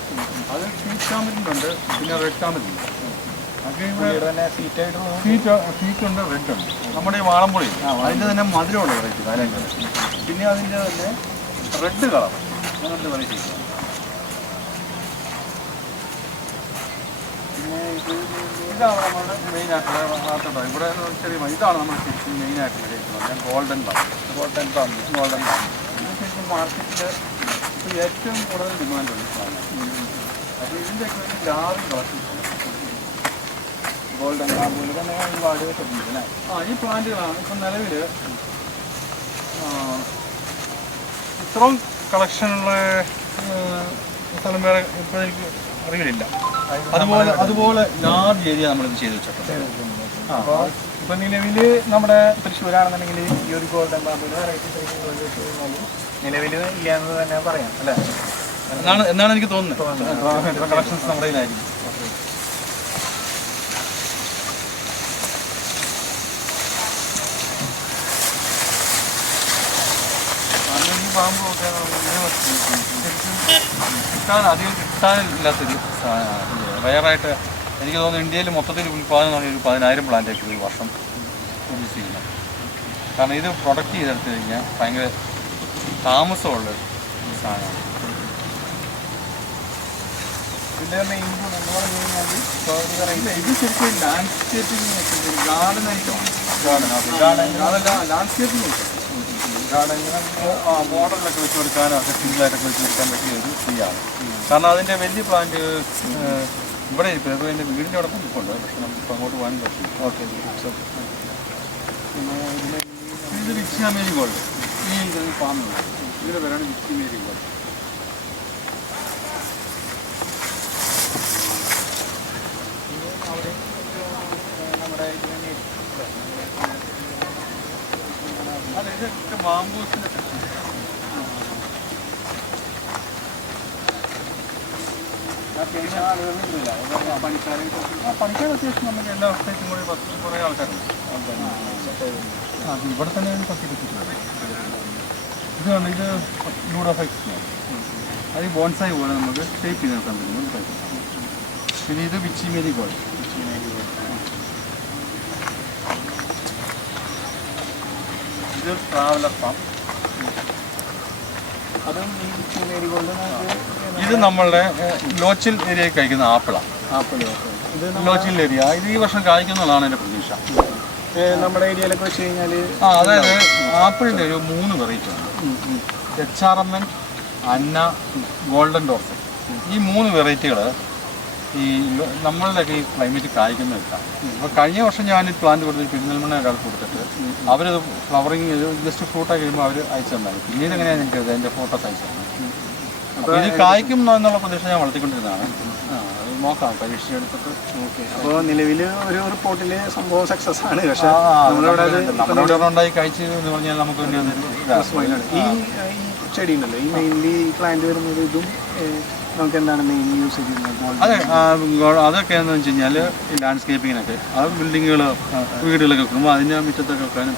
അത് സ്വീറ്റ് ടാമറിനുണ്ട്, പിന്നെ റെഡ് ടാമറിനുണ്ട്. അതൊക്കെ ഇവിടെ തന്നെ സ്വീറ്റുണ്ട്, റെഡ് ഉണ്ട്. നമ്മുടെ ഈ വാളംപുളി അതിൻ്റെ തന്നെ മധുരമുള്ള വെറൈറ്റി തായ്ലാൻഡ്. പിന്നെ അതിൻ്റെ തന്നെ റെഡ് കളർ അങ്ങനത്തെ വെറൈറ്റി. പിന്നെ ഇതാണ് നമ്മുടെ മെയിനായിട്ടുള്ള ഭാഗത്തുണ്ടോ ഇവിടെ ചെറിയ ഇതാണ് നമ്മുടെ ശരിക്കും മെയിനായിട്ടുള്ള കഴിക്കുന്നത്. ഗോൾഡൻ പാമ്പ്. ഇത് ശരിക്കും മാർക്കറ്റിൽ ഏറ്റവും കൂടുതൽ ഡിമാൻഡുണ്ട് സാധനം. അപ്പോൾ ഇതിൻ്റെയൊക്കെ ഒരു ലാർജ് കളക്ഷൻസ് ഉണ്ട്. ഗോൾഡൻ പാമ്പിൽ തന്നെ ഒരുപാട് വെച്ചിട്ടുണ്ട് അല്ലേ? ഈ പ്ലാന്റുകളാണ് ഇപ്പം നിലവിൽ ഇത്രയും കളക്ഷനുള്ള സ്ഥലം വേറെ ഇപ്പോൾ എനിക്ക് അറിവില്ല. അതുപോലെ ലാർജ് ഏരിയ നമ്മളിത് ചെയ്ത് വെച്ചിട്ടുണ്ട്. അപ്പോൾ ഇപ്പം നിലവിൽ നമ്മുടെ തൃശ്ശൂരാണെന്നുണ്ടെങ്കിൽ ഈ ഒരു ഗോൾഡൻ പാമ്പിന് വെറൈറ്റി നിലവിൽ ഇല്ല എന്ന് തന്നെ പറയാം അല്ലേ? എന്നാണ് എനിക്ക് തോന്നുന്നത്. കളക്ഷൻസ് നമ്മുടെ കയ്യിലായിരിക്കും. ബാമ്പു ഒക്കെ അധികം കിട്ടാനില്ലാത്തൊരു സാധനമാണ്. റയറായിട്ട് എനിക്ക് തോന്നുന്നു ഇന്ത്യയിൽ മൊത്തത്തിൽ ഉൽപ്പാദനം എന്ന് പറഞ്ഞാൽ 10,000 പ്ലാന്റൊക്കെ ഒരു വർഷം പ്രൊഡ്യൂസ് ചെയ്യുന്നത്. കാരണം ഇത് പ്രൊഡക്റ്റ് ചെയ്തെടുത്ത് കഴിഞ്ഞാൽ ഭയങ്കര താമസമുള്ള സാധനമാണ്. ഇതിൻ്റെ മെയിൻ ഗുണം എന്ന് പറഞ്ഞു കഴിഞ്ഞാൽ ഇത് ശരിക്കും ലാൻഡ്സ്കേപ്പിംഗ് ഗാർഡൻ ഐറ്റമാണ്. അതല്ല ലാൻഡ്സ്കേപ്പിംഗ് മോഡലിലൊക്കെ വെച്ച് കൊടുക്കാനോ ഒക്കെ സിംഗിളായിട്ടൊക്കെ വെച്ച് കൊടുക്കാൻ പറ്റിയ ഒരു ട്രീയാണ്. കാരണം അതിൻ്റെ വലിയ പ്ലാന്റ് ഇവിടെ ഇപ്പോൾ എൻ്റെ വീടിൻ്റെ അവിടെ നിൽപ്പുണ്ട്. പക്ഷെ നമുക്ക് അങ്ങോട്ട് പോകാൻ പറ്റും. ഓക്കെ. ഇത് വിച്ചി മേരി ഗോൾഡ്. ഈ ഫാമില്ല ഇതിൻ്റെ പേരാണ് വിച്ചി മേരി ഗോൾഡ്. അതെ, ഇതൊക്കെ ബാംബൂസിൻ്റെ പണിക്കാർ അത്യാവശ്യം നമുക്ക് എല്ലാ വർഷത്തേക്കും കൂടി കുറേ ആൾക്കാരുണ്ട്. ഇവിടെ തന്നെ പറ്റിയിട്ടുണ്ട്. ഇത് കണ്ട് ഇത് ലൂഡോഫൈക്സ്. അത് ബോൺസായി പോലെ നമുക്ക് ഷേപ്പ് ചെയ്ത് നിർത്താൻ പറ്റും. പിന്നെ ഇത് വിച്ചി മേരി ഗോൾഡ്. ഇത് ട്രാവലർ ഫാം. അതും ഈ വിച്ചി മേരി ഗോൾഡ് ഇത് നമ്മളുടെ ലോച്ചിൽ ഏരിയയിൽ കഴിക്കുന്ന ആപ്പിളാണ്. ഇത് ലോച്ചിൽ ഏരിയ ഇത് ഈ വർഷം കായ്ക്കുന്നതാണ് എൻ്റെ പ്രതീക്ഷ. നമ്മുടെ ഏരിയയിലൊക്കെ വെച്ച് കഴിഞ്ഞാൽ അതായത് ആപ്പിളിൻ്റെ ഒരു 3 വെറൈറ്റി ഉണ്ട്. HRMN, അന്ന, ഗോൾഡൻ ഡോർസൻ. ഈ 3 വെറൈറ്റികൾ ഈ നമ്മളുടെയൊക്കെ ഈ ക്ലൈമറ്റ് കായ്ക്കുന്ന എടുക്കാം. അപ്പോൾ കഴിഞ്ഞ വർഷം ഞാൻ പ്ലാന്റ് കൊടുത്തിട്ട് പെരിന്തൽമണ്ണ ഒരാൾ കൊടുത്തിട്ട് അവരത് ഫ്ലവറിങ് ചെയ്ത് ജസ്റ്റ് ഫ്രൂട്ടാക്കി കഴിയുമ്പോൾ അവർ അയച്ചു തന്നായി. പിന്നീട് എങ്ങനെയാണ് എനിക്കത് അതിൻ്റെ ഫോട്ടോസ് അയച്ചു തന്നെ. അപ്പോൾ ഇത് കായ്ക്കും എന്നുള്ള പ്രതീക്ഷ ഞാൻ വളർത്തിക്കൊണ്ടിരുന്നതാണ്. അത് നോക്കാം, പരീക്ഷിച്ചെടുത്തിട്ട്. ഓക്കെ. അപ്പോൾ നിലവിൽ ഒരു റിപ്പോർട്ടിൽ സംഭവം സക്സസ് ആണ്. പക്ഷേ നമ്മളിവിടെ ഉണ്ടായി കഴിച്ച് എന്ന് പറഞ്ഞാൽ നമുക്ക് തന്നെ ഈ ചെടി ഉണ്ടല്ലോ, ഈ മെയിൻലി പ്ലാന്റ് വരുന്നത് ഇതും നമുക്ക് എന്താണ് മെയിൻ യൂസ് ചെയ്യുന്നത്? അതെ, അതൊക്കെ എന്ന് വെച്ച് കഴിഞ്ഞാൽ ഈ ലാൻഡ്സ്കേപ്പിങ്ങിനൊക്കെ അത് ബിൽഡിങ്ങുകൾ വീടുകളൊക്കെ വെക്കുമ്പോൾ അതിൻ്റെ മുറ്റത്തൊക്കെ വെക്കാനും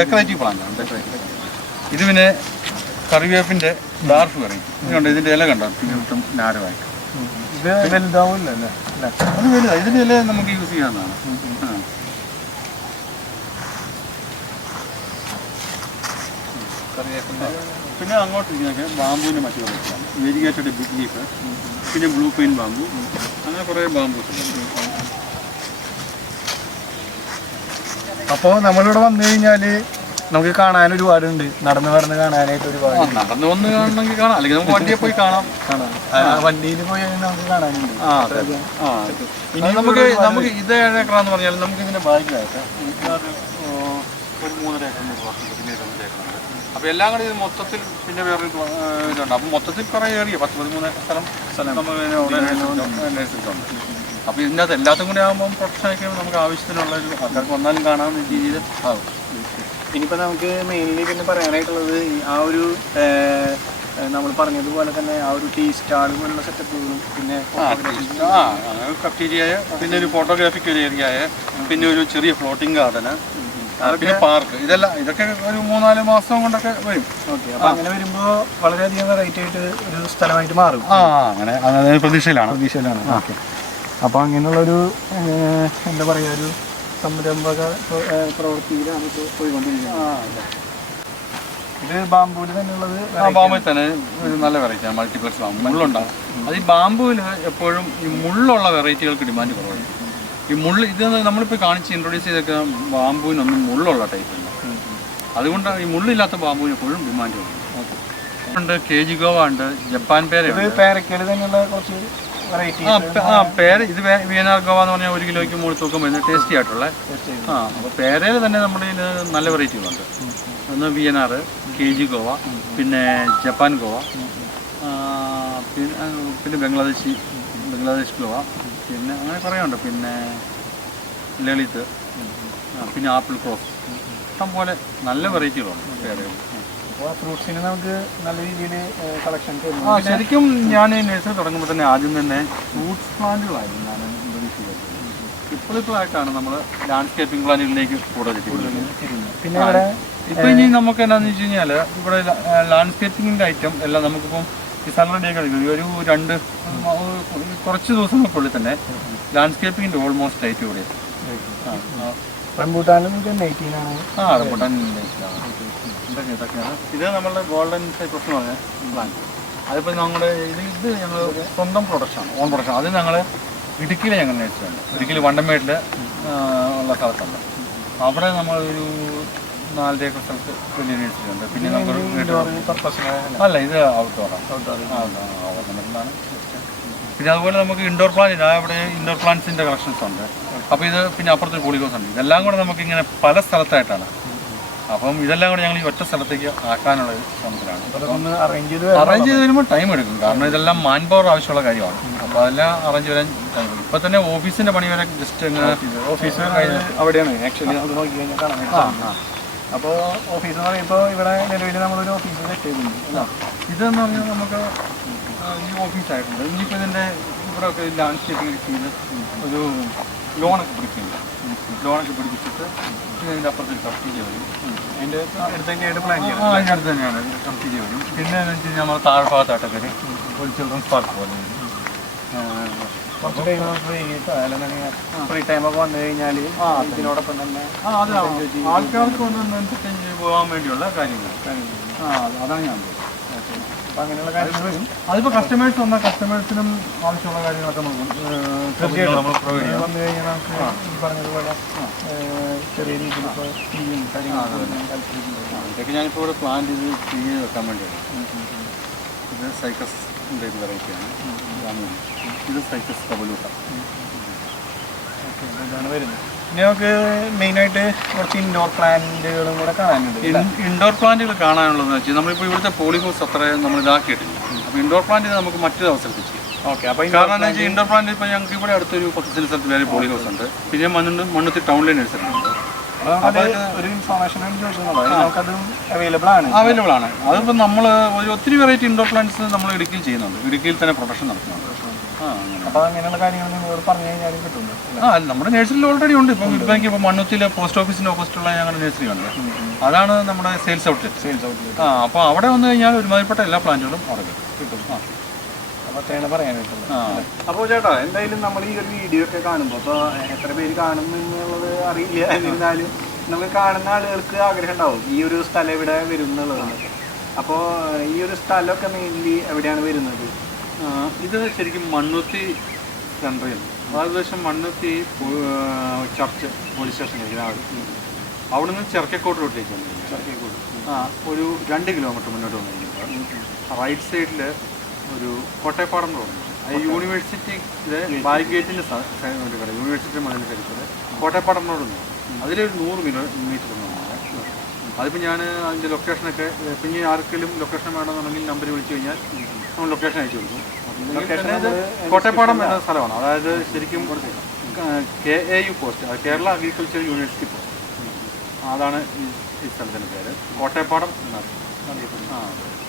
ഡെക്കറേറ്റീവ് പ്ലാന്റാണ്. ഡെക്കറേറ്റീവ് ഇത് പിന്നെ കറിവേപ്പിൻ്റെ ഡാർഫ് കറി കണ്ടോ, ഇതിൻ്റെ ഇല കണ്ടോ തീർത്തും നാരമായിട്ട്. ഇത് വലുതാവില്ല അല്ലേ? അത് വലുതാണ്. ഇതിൻ്റെ ഇല നമുക്ക് യൂസ് ചെയ്യാവുന്നതാണ്. കറിവേപ്പിൻ്റെ പിന്നെ അങ്ങോട്ട് ഇരിക്കുന്നതൊക്കെ ബാമ്പുവിൻ്റെ മറ്റു വെറൈറ്റിയാണ്. വെരിഗേറ്റഡ് ബിഗ് ലീഫ്, പിന്നെ ബ്ലൂ പെയിൻ ബാമ്പു, അങ്ങനെ കുറേ ബാമ്പൂസ് ഉണ്ട്. അപ്പോൾ നമ്മളിവിടെ വന്നു കഴിഞ്ഞാൽ നമുക്ക് കാണാൻ ഒരുപാടുണ്ട്. നടന്ന് കാണാനായിട്ട് ഒരുപാട്. നടന്ന് വന്ന് കാണണമെങ്കിൽ കാണാം, അല്ലെങ്കിൽ നമുക്ക് വണ്ടിയെ പോയി കാണാം. വണ്ടിയിൽ പോയി നമുക്ക് കാണാനുണ്ട്. ഇനി നമുക്ക് ഇത് 7 ഏക്കറാന്ന് പറഞ്ഞാൽ നമുക്ക് ഇതിൻ്റെ ബാക്കിലായിട്ട് ഒരു 3.5 ഏക്കർ, പിന്നെ 2 ഏക്കറുണ്ട്. അപ്പോൾ എല്ലാം കൂടി ഇത് മൊത്തത്തിൽ പിന്നെ വേറെ ഇതുണ്ട്. അപ്പം മൊത്തത്തിൽ കുറേ ഏറിയ 10-13 ഏക്കർ സ്ഥലം നമ്മൾ നേഴ്സറിക്കുണ്ട്. അപ്പോൾ ഇതിനകത്ത് എല്ലാത്തും കൂടി ആകുമ്പം പ്രൊഫഷനൊക്കെ നമുക്ക് ആവശ്യത്തിനുള്ളൊരു ആൾക്കാർക്ക് വന്നാലും കാണാവുന്ന രീതിയിൽ ആകും. ഇനിയിപ്പോൾ നമുക്ക് മെയിൻലി പിന്നെ പറയാനായിട്ടുള്ളത് ആ ഒരു നമ്മൾ പറഞ്ഞതുപോലെ തന്നെ ആ ഒരു ടീ സ്റ്റാൾ പോലുള്ള സെറ്റപ്പുകളും പിന്നെ കഫ്റ്റീരിയ, പിന്നെ ഒരു ഫോട്ടോഗ്രാഫിക് ഒരു ഏരിയ, പിന്നെ ഒരു ചെറിയ ഫ്ലോട്ടിംഗ് ഗാർഡന്, പിന്നെ പാർക്ക്. ഇതൊക്കെ ഒരു 3-4 മാസം കൊണ്ടൊക്കെ വരും. ഓക്കെ. അപ്പോൾ അങ്ങനെ വരുമ്പോൾ വളരെയധികം വെറൈറ്റി ആയിട്ട് ഒരു സ്ഥലമായിട്ട് മാറും. അങ്ങനെ പ്രതീക്ഷയിലാണ്. ഓക്കെ. അപ്പോൾ അങ്ങനെയുള്ളൊരു എന്താ പറയുക, ഒരു സംരംഭക പ്രവൃത്തിയിലാണ് ഇപ്പോൾ പോയിക്കൊണ്ടിരിക്കുന്നത്. ഇത് ബാമ്പൂവിൽ തന്നെയുള്ളത്? ബാമ്പുവിൽ തന്നെ ഒരു നല്ല വെറൈറ്റിയാണ്. മൾട്ടിപ്ലക്സ് ബാമ്പു മുള്ളുണ്ടാകും. അത് ഈ ബാമ്പുവിൽ എപ്പോഴും ഈ മുള്ളുള്ള വെറൈറ്റികൾക്ക് ഡിമാൻഡ് കുറവാണ്. ഈ മുള്ള് ഇത് നമ്മളിപ്പോൾ കാണിച്ച് ഇൻട്രൊഡ്യൂസ് ചെയ്തൊക്കെ ബാമ്പുവിനൊന്നും മുള്ളുള്ള ടൈപ്പില്ല. അതുകൊണ്ട് ഈ മുള്ളില്ലാത്ത ബാമ്പുവിന് എപ്പോഴും ഡിമാൻഡ് ഉണ്ട്. KG ഗോവ ഉണ്ട്, ജപ്പാൻ പേരയുണ്ട്. പേരക്കൽ തന്നെയുള്ള കുറച്ച് പേര് ഇത് വിയനാർ ഗോവ എന്ന് പറഞ്ഞാൽ 1 കിലോയ്ക്ക് മുകളിൽ തൂക്കം വരുന്നത് ടേസ്റ്റി ആയിട്ടുള്ള. അപ്പോൾ പേരയിൽ തന്നെ നമ്മുടെ ഇതിൽ നല്ല വെറൈറ്റികളുണ്ട്. ഒന്ന് വിയനാർ, KG ഗോവ, പിന്നെ ജപ്പാൻ ഗോവ, പിന്നെ ബംഗ്ലാദേശ് ഗോവ, പിന്നെ അങ്ങനെ കുറേ ഉണ്ട്. പിന്നെ ലളിത്, പിന്നെ ആപ്പിൾ ക്രോസ്, ഇഷ്ടം പോലെ നല്ല വെറൈറ്റികളുണ്ട് പേരയിൽ. ഫ്രൂട്ട്സിന് നമുക്ക് നല്ല രീതിയിൽ കളക്ഷൻസ്. ശരിക്കും ഞാൻ നഴ്സറി തുടങ്ങുമ്പോൾ തന്നെ ആദ്യം തന്നെ ഫ്രൂട്ട്സ് പ്ലാന്റുകളായിരുന്നു ഞാൻ ഇൻട്രൊഡ്യൂസ് ചെയ്തത്. ഇപ്പോഴായിട്ടാണ് നമ്മൾ ലാൻഡ്സ്കേപ്പിംഗ് പ്ലാനുകളിലേക്ക് കൂടുതൽ പിന്നെ ഇവിടെ ഇപ്പൊ ഇനി നമുക്ക് എന്താണെന്ന് വെച്ച് കഴിഞ്ഞാൽ ഇവിടെ ലാൻഡ്സ്കേപ്പിംഗിന്റെ ഐറ്റം എല്ലാം നമുക്കിപ്പം ഈ സാലറിയൊക്കെ ഒരു കുറച്ച് ദിവസങ്ങൾക്കുള്ളിൽ തന്നെ ലാൻഡ്സ്കേപ്പിംഗിന്റെ ഓൾമോസ്റ്റ് ആയിട്ട് ഇവിടെ ഇത് നമ്മളുടെ ഗോൾഡൻ സൈപ്രസ് എന്ന് പറഞ്ഞ പ്ലാൻ. അതിപ്പോൾ നമ്മുടെ ഇത് ഞങ്ങൾ സ്വന്തം പ്രൊഡക്ഷനാണ്, ഓൺ പ്രൊഡക്ഷൻ. അത് ഞങ്ങൾ ഇടുക്കിയിൽ ഞങ്ങൾ നേടിച്ചിട്ടുണ്ട്. ഇടുക്കിയിൽ വണ്ടമേട്ടിൽ ഉള്ള സ്ഥലത്തുണ്ട്. അവിടെ നമ്മളൊരു 4 ഏക്കർ സ്ഥലത്ത് വലിയ നേടിച്ചിട്ടുണ്ട്. പിന്നെ അല്ല, ഇത് ഔട്ട്ഡോറാണ്. പിന്നെ അതുപോലെ നമുക്ക് ഇൻഡോർ പ്ലാന്റ് ഇതാ, ഇവിടെ ഇൻഡോർ പ്ലാന്റ്സിൻ്റെ കളക്ഷൻസ് ഉണ്ട്. അപ്പോൾ ഇത് പിന്നെ അപ്പുറത്തൊരു പോളിഹൗസ് ഉണ്ട്. ഇതെല്ലാം കൂടെ നമുക്കിങ്ങനെ പല സ്ഥലത്തായിട്ടാണ്. അപ്പം ഇതെല്ലാം കൂടെ ഞങ്ങൾ ഈ ഒറ്റ സ്ഥലത്തേക്ക് ആക്കാനുള്ള ശ്രമത്തിലാണ്. അറേഞ്ച് ചെയ്ത് വരുമ്പോൾ ടൈം എടുക്കും, കാരണം ഇതെല്ലാം മാൻ പവർ ആവശ്യമുള്ള കാര്യമാണ്. അപ്പോൾ അതെല്ലാം അറേഞ്ച് വരാൻ ടൈം എടുക്കും. ഇപ്പം തന്നെ ഓഫീസിൻ്റെ പണി വരെ ജസ്റ്റ് ഇങ്ങനെ ഓഫീസ് അവിടെയാണ് ആക്ച്വലി നമുക്ക് നോക്കി കഴിഞ്ഞാൽ കാണാൻ. അപ്പോൾ ഓഫീസ് എന്ന് പറയുമ്പോൾ ഇവിടെ നിലവിൽ നമ്മളൊരു ഓഫീസ് സെറ്റ് ചെയ്തിട്ടുണ്ട്. ഇതെന്ന് പറഞ്ഞാൽ നമുക്ക് ഈ ഓഫീസായിട്ടുണ്ട്. ഇനിയിപ്പോൾ ഇതിൻ്റെ ഇവിടെയൊക്കെ ലാൻഡ്സ്കേപ്പിംഗ് ചെയ്ത് ഒരു ലോണൊക്കെ പിടിക്കുന്നുണ്ട്. ലോണൊക്കെ പിടിപ്പിച്ചിട്ട് പിന്നെ അതിൻ്റെ അപ്പുറത്തൊരു കസ്റ്റഡി വരും. അതിൻ്റെ അടുത്ത് തന്നെയായിട്ട് പ്ലാൻ ചെയ്യാം. അതിൻ്റെ അടുത്ത് തന്നെയാണ് കസ്റ്റഡി വരും. പിന്നെ എന്ന് വെച്ച് കഴിഞ്ഞാൽ നമ്മൾ താഴ്ഭാഗത്തായിട്ടൊക്കെ ഒരു ചിൽഡ്രൻസ് പാർക്ക് പോലെ കുറച്ച് ടൈം നമുക്ക് വൈകിട്ടോ അല്ലെങ്കിൽ ഫ്രീ ടൈമൊക്കെ വന്നു കഴിഞ്ഞാൽ ഇതിനോടൊപ്പം തന്നെ ആൾക്കാർക്ക് ഒന്ന് എന്റർടൈൻ ചെയ്ത് പോകാൻ വേണ്ടിയുള്ള കാര്യങ്ങൾ. അതാണ് ഞാൻ അപ്പം അങ്ങനെയുള്ള കാര്യങ്ങൾ വരും. അതിപ്പോൾ കസ്റ്റമേഴ്സ് വന്നാൽ കസ്റ്റമേഴ്സിനും ആവശ്യമുള്ള കാര്യങ്ങളൊക്കെ നമ്മൾ പ്രൊവൈഡ് ചെയ്യാം. വന്നു കഴിഞ്ഞാൽ നമുക്ക് ഈ പറഞ്ഞതുപോലെ ചെറിയ രീതിയിൽ ഇപ്പോൾ ടീയും കാര്യങ്ങളും ഇതൊക്കെ ഞാനിപ്പോൾ ഇവിടെ പ്ലാൻ ചെയ്ത് ചെയ്ത് വെക്കാൻ വേണ്ടിയാണ്. ഇത് സൈക്കസിൻ്റെ ഒരു വെറൈറ്റിയാണ്. ഇത് സൈക്കസ് കബലൂട്ട. ഇതാണ് വരുന്നത്. ഇനി നമുക്ക് മെയിനായിട്ട് കുറച്ച് ഇൻഡോർ പ്ലാന്റുകളും കൂടെ കാണാനുണ്ട്. ഇൻഡോർ പ്ലാന്റുകൾ കാണാനുള്ളതെന്ന് വെച്ചാൽ നമ്മളിപ്പോൾ ഇവിടുത്തെ പോളിഹൗസ് അത്ര നമ്മൾ ഇതാക്കിയിട്ടില്ല. അപ്പോൾ ഇൻഡോർ പ്ലാന്റ് നമുക്ക് മറ്റൊരു അവസരത്തിൽ ചെയ്യാം. ഓക്കെ. അപ്പോൾ കാരണം എന്താ വെച്ചാൽ ഇൻഡോർ പ്ലാന്റ് ഇപ്പോൾ ഞങ്ങൾക്ക് ഇവിടെ അടുത്തൊരു 10 സ്ഥലത്ത് വേറെ പോളിഹൗസ് ഉണ്ട്. പിന്നെ മണ്ണുത്തി ടൗണിലെ നഴ്സറിയുണ്ട്. ഒരു ഇൻഫോർമേഷൻ നമുക്കതും അവൈലബിൾ ആണ്. അതിപ്പോൾ നമ്മൾ ഒത്തിരി വെറൈറ്റി ഇൻഡോർ പ്ലാന്റ്സ് നമ്മൾ ഇടുക്കിയിൽ ചെയ്യുന്നുണ്ട്. ഇടുക്കിയിൽ തന്നെ പ്രൊഡക്ഷൻ നടത്തുന്നുണ്ട്. അപ്പോൾ അങ്ങനെയുള്ള കാര്യങ്ങൾ നിങ്ങളോട് പറഞ്ഞു കഴിഞ്ഞാലും കിട്ടുന്നു. നമ്മുടെ നഴ്സറിയിൽ ഓൾറെഡി ഉണ്ട്. ഇപ്പോൾ മണ്ണുത്തിയിലെ പോസ്റ്റ് ഓഫീസിൻ്റെ ഓപ്പോസിറ്റുള്ള ഞങ്ങളുടെ നഴ്സറി ഉണ്ട്. അതാണ് നമ്മുടെ സെയിൽസ് ഔട്ട്ലെറ്റ്. അപ്പോൾ അവിടെ വന്നു കഴിഞ്ഞാൽ ഒരുമാതിരിപ്പെട്ട എല്ലാ പ്ലാന്റുകളും അവിടെ കിട്ടും. അപ്പോൾ അത്രയാണ് പറയാനായിട്ടുള്ളത്. അപ്പോൾ ചേട്ടാ, എന്തായാലും നമ്മൾ ഈ ഒരു വീഡിയോ ഒക്കെ കാണുമ്പോൾ അപ്പോൾ എത്ര പേര് കാണും എന്നുള്ളത് അറിയില്ല. എന്നിരുന്നാലും നമുക്ക് കാണുന്ന ആളുകൾക്ക് ആഗ്രഹം ഉണ്ടാവും ഈ ഒരു സ്ഥലം ഇവിടെ വരും എന്നുള്ളതാണ്. അപ്പോൾ ഈ ഒരു സ്ഥലമൊക്കെ മെയിൻലി എവിടെയാണ് വരുന്നത്? ഇത് ശരിക്കും മണ്ണുത്തി സെൻട്രൽ, ഏകദേശം മണ്ണുത്തി ചർച്ച് പോലീസ് സ്റ്റേഷനിലേക്ക് അവിടെ നിന്ന് ചെർക്കക്കോട്ട് റോഡിലേക്ക് വന്നിരിക്കുന്നത്. ഒരു 2 കിലോമീറ്റർ മുന്നോട്ട് വന്നിരിക്കുന്നത്. റൈറ്റ് സൈഡിൽ ഒരു കോട്ടയപ്പാടം റോഡ്, യൂണിവേഴ്സിറ്റിയിലെ ബാരിഗേറ്റിൻ്റെ കട, യൂണിവേഴ്സിറ്റി മതിൽ കരിച്ചത് കോട്ടയപ്പാടം റോഡുണ്ട്. അതിലൊരു 100 മീറ്റർ അതിപ്പോൾ ഞാൻ അതിൻ്റെ ലൊക്കേഷനൊക്കെ പിന്നെ ആർക്കെങ്കിലും ലൊക്കേഷൻ വേണമെന്നുണ്ടെങ്കിൽ നമ്പർ വിളിച്ചു കഴിഞ്ഞാൽ നമ്മൾ ലൊക്കേഷൻ അയച്ചു കൊടുക്കും. കോട്ടയപ്പാടം എന്ന സ്ഥലമാണ്. അതായത് ശരിക്കും KAU post, Kerala agriculture university post, അതാണ് ഈ സ്ഥലത്തിൻ്റെ പേര്. കോട്ടയപ്പാടം എന്നാണ്.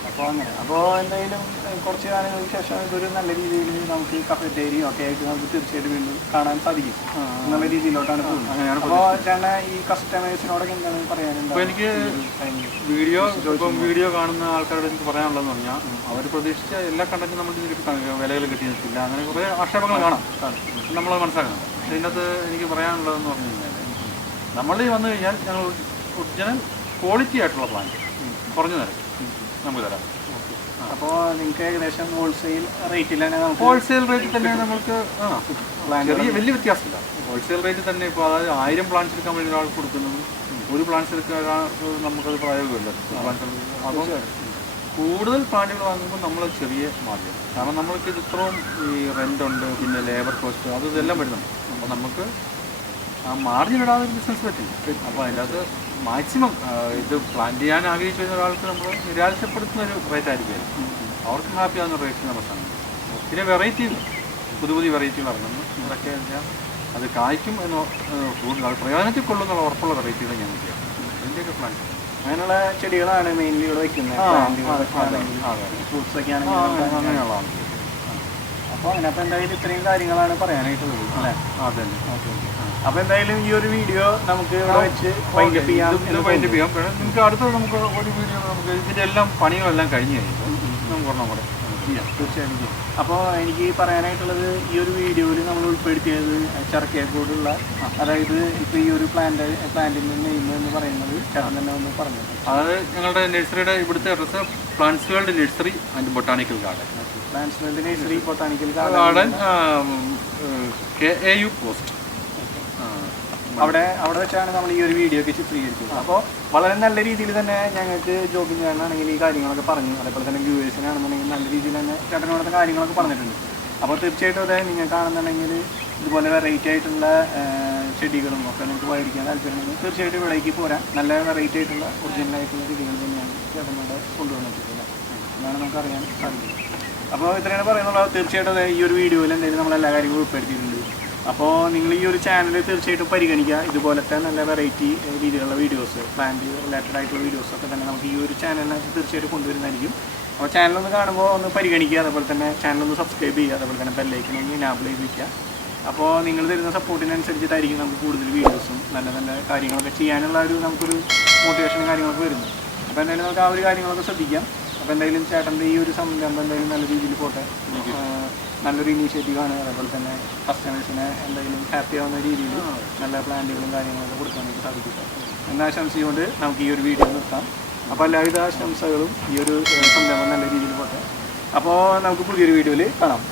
അപ്പോൾ അങ്ങനെ. അപ്പോൾ എന്തായാലും കുറച്ച് കാലങ്ങൾക്ക് ശേഷം ഇതൊരു നല്ല രീതിയിൽ നമുക്ക് കഫറ്റേരിയും ഒക്കെ ആയിട്ട് നമുക്ക് തീർച്ചയായിട്ടും വീണ്ടും കാണാൻ സാധിക്കും എന്നുള്ള രീതിയിലോട്ടാണ് പോകുന്നത്. അപ്പോൾ ചേട്ടൻ ഈ കസ്റ്റമേഴ്സിനോടൊക്കെ എന്താണ് പറയാനുള്ളത്? അപ്പോൾ എനിക്ക് വീഡിയോ കാണുന്ന ആൾക്കാരോട് എനിക്ക് പറയാനുള്ളതെന്ന് പറഞ്ഞാൽ അവർ പ്രതീക്ഷിച്ച എല്ലാ കണ്ടന്റും നമ്മൾ വിലകൾ കിട്ടി നിൽക്കില്ല. അങ്ങനെ കുറേ ആക്ഷേപങ്ങൾ കാണാം, നമ്മളത് മനസ്സിലാക്കണം. പക്ഷേ ഇതിനകത്ത് എനിക്ക് പറയാനുള്ളതെന്ന് പറഞ്ഞു കഴിഞ്ഞാൽ നമ്മൾ വന്നു കഴിഞ്ഞാൽ ഞങ്ങൾ ഒറിജിനൽ ക്വാളിറ്റി ആയിട്ടുള്ള പ്ലാന്റ് കുറഞ്ഞ നിരക്ക് നമുക്ക് തരാം. അപ്പോൾ നിങ്ങൾക്ക് ഏകദേശം ഹോൾസെയിൽ റേറ്റിലാണ് ഹോൾസെയിൽ റേറ്റിൽ തന്നെ നമുക്ക് വലിയ വ്യത്യാസമില്ല. ഹോൾസെയിൽ റേറ്റിൽ തന്നെ ഇപ്പോൾ അതായത് 1000 പ്ലാന്റ്സ് എടുക്കാൻ വേണ്ടി ഒരാൾ കൊടുക്കുന്നത് ഒരു പ്ലാന്റ്സ് എടുക്കാൻ നമുക്കത് പ്രായോഗികമല്ല. അപ്പോൾ കൂടുതൽ പ്ലാന്റുകൾ വാങ്ങുമ്പോൾ നമ്മൾ ചെറിയ മാർജിൻ, കാരണം നമ്മൾക്ക് ഇത് ഇത്രയും ഈ റെൻ്റ് ഉണ്ട്, പിന്നെ ലേബർ കോസ്റ്റ് അത് ഇതെല്ലാം വരുന്നുണ്ട്. അപ്പോൾ നമുക്ക് ആ മാർജിൻ ഇടാതെ ബിസിനസ് പറ്റില്ല. അപ്പോൾ അതിൻ്റെ അകത്ത് മാക്സിമം ഇത് പ്ലാൻ ചെയ്യാൻ ആഗ്രഹിച്ചു വരുന്ന ഒരാൾക്ക് നമ്മൾ നിരാശപ്പെടുത്തുന്ന ഒരു റേറ്റ് ആയിരിക്കും. അവർക്കും ഹാപ്പി ആവുന്ന റേറ്റ് നമ്മൾ സാധനം. പിന്നെ വെറൈറ്റി പുതിയ വെറൈറ്റികൾ ഇറങ്ങുന്നു. ഇതൊക്കെ അത് കായ്ക്കും എന്ന് അത് പ്രയോജനത്തിൽ കൊള്ളുന്നുള്ള ഉറപ്പുള്ള വെറൈറ്റികൾ ഞാൻ ചെയ്യാം. അതിൻ്റെയൊക്കെ പ്ലാൻ അങ്ങനെയുള്ള ചെടികളാണ് മെയിൻലി ഇവിടെ വയ്ക്കുന്നത്. ഫ്രൂട്ട്സ് ഒക്കെ ആണെങ്കിൽ അങ്ങനെയുള്ളതാണ്. അപ്പോൾ അതിനകത്ത് എന്തായാലും ഇത്രയും കാര്യങ്ങളാണ് പറയാനായിട്ടുള്ളത് അല്ലേ? അതെ. ഓക്കെ. അപ്പോൾ എന്തായാലും ഈ ഒരു വീഡിയോ നമുക്ക് ഇവിടെ വെച്ച് വൈൻഡപ്പ് ചെയ്യാം. നിങ്ങൾക്ക് അടുത്ത നമുക്ക് ഒരു വീഡിയോ നമുക്ക് ഇതിൻ്റെ എല്ലാം പണികളെല്ലാം കഴിഞ്ഞ് കഴിയുമ്പോൾ നമുക്ക് ഒരെണ്ണം കൂടെ ചെയ്യാം. തീർച്ചയായും. അപ്പോൾ എനിക്ക് പറയാനായിട്ടുള്ളത് ഈ ഒരു വീഡിയോയിൽ നമ്മൾ ഉൾപ്പെടുത്തിയത് ചർക്കയെക്കൂടുള്ള, അതായത് ഇപ്പോൾ ഈ ഒരു പ്ലാന്റിൻ്റെ നെയിം എന്ന് പറയുന്നത് ചേട്ടൻ തന്നെ ഒന്ന് പറഞ്ഞു. അത് ഞങ്ങളുടെ നഴ്സറിയുടെ ഇവിടുത്തെ address plants world nursery and botanical garden. Plants world nursery botanical garden KAU post. അവിടെ വെച്ചാണ് നമ്മൾ ഈ ഒരു വീഡിയോ ഒക്കെ ചിത്രീകരിച്ചത്. അപ്പോൾ വളരെ നല്ല രീതിയിൽ തന്നെ ഞങ്ങൾക്ക് ജോബിൻ ചേട്ടനാണെങ്കിൽ ഈ കാര്യങ്ങളൊക്കെ പറഞ്ഞു, അതേപോലെ തന്നെ വ്യൂവേഴ്സിനാണെന്നുണ്ടെങ്കിൽ നല്ല രീതിയിൽ തന്നെ ചേട്ടനോടത്തെ കാര്യങ്ങളൊക്കെ പറഞ്ഞിട്ടുണ്ട്. അപ്പോൾ തീർച്ചയായിട്ടും അതെ, നിങ്ങൾക്കാണെന്നുണ്ടെങ്കിൽ ഇതുപോലെ വെറൈറ്റി ആയിട്ടുള്ള ചെടികളും ഒക്കെ നിങ്ങൾക്ക് മേടിക്കാൻ താല്പര്യമുണ്ടെങ്കിൽ തീർച്ചയായിട്ടും ഇവിടേക്ക് പോരാൻ. നല്ല വെറൈറ്റി ആയിട്ടുള്ള ഒറിജിനൽ ആയിട്ടുള്ള ചെടികൾ തന്നെയാണ് ചേട്ടനോട് കൊണ്ടുവന്നിട്ടുള്ളത് എന്നാണ് നമുക്കറിയാൻ സാധിക്കുന്നത്. അപ്പോൾ ഇത്രയാണ് പറയുന്നുള്ളത്. തീർച്ചയായിട്ടും അതെ, ഈ ഒരു വീഡിയോയിൽ എന്തെങ്കിലും നമ്മളെല്ലാ കാര്യങ്ങളും ഉൾപ്പെടുത്തിയിട്ടുണ്ട്. അപ്പോൾ നിങ്ങൾ ഈ ഒരു ചാനൽ തീർച്ചയായിട്ടും പരിഗണിക്കുക. ഇതുപോലത്തെ നല്ല വെറൈറ്റി രീതിയിലുള്ള വീഡിയോസ്, പ്ലാന്റ് റിലേറ്റഡ് ആയിട്ടുള്ള വീഡിയോസൊക്കെ തന്നെ നമുക്ക് ഈ ഒരു ചാനലിനകത്ത് തീർച്ചയായിട്ടും കൊണ്ടുവരുന്നതായിരിക്കും. അപ്പോൾ ചാനലൊന്ന് കാണുമ്പോൾ ഒന്ന് പരിഗണിക്കുക, അതേപോലെ തന്നെ ചാനലൊന്ന് സബ്സ്ക്രൈബ് ചെയ്യുക, അതേപോലെ തന്നെ ബെല്ലൈക്കനൊന്ന് ഇനാബിൾ ചെയ്ത് വയ്ക്കുക. അപ്പോൾ നിങ്ങൾ തരുന്ന സപ്പോർട്ടിനനുസരിച്ചിട്ടായിരിക്കും നമുക്ക് കൂടുതൽ വീഡിയോസും നല്ല നല്ല കാര്യങ്ങളൊക്കെ ചെയ്യാനുള്ള നമുക്കൊരു മോട്ടിവേഷനും കാര്യങ്ങളൊക്കെ വരുന്നത്. അപ്പോൾ എന്തായാലും നമുക്ക് ആ ഒരു കാര്യങ്ങളൊക്കെ ശ്രദ്ധിക്കാം. അപ്പോൾ എന്തായാലും ചേട്ടൻ്റെ ഈ ഒരു സംരംഭം എന്തായാലും നല്ല രീതിയിൽ പോട്ടെ. നല്ലൊരു ഇനീഷ്യേറ്റീവാണ്. അതേപോലെ തന്നെ കസ്റ്റമേഴ്സിനെ എന്തായാലും ഹാപ്പി ആവുന്ന രീതിയിൽ നല്ല പ്ലാന്റുകളും കാര്യങ്ങളൊക്കെ കൊടുക്കാനായിട്ട് സാധിക്കട്ടെ എന്ന ആശംസയുകൊണ്ട് നമുക്ക് ഈ ഒരു വീഡിയോ നിർത്താം. അപ്പോൾ എല്ലാവിധ ആശംസകളും ഈ ഒരു സംരംഭം നല്ല രീതിയിൽ പോട്ടെ. അപ്പോൾ നമുക്ക് പുതിയൊരു വീഡിയോയിൽ കാണാം.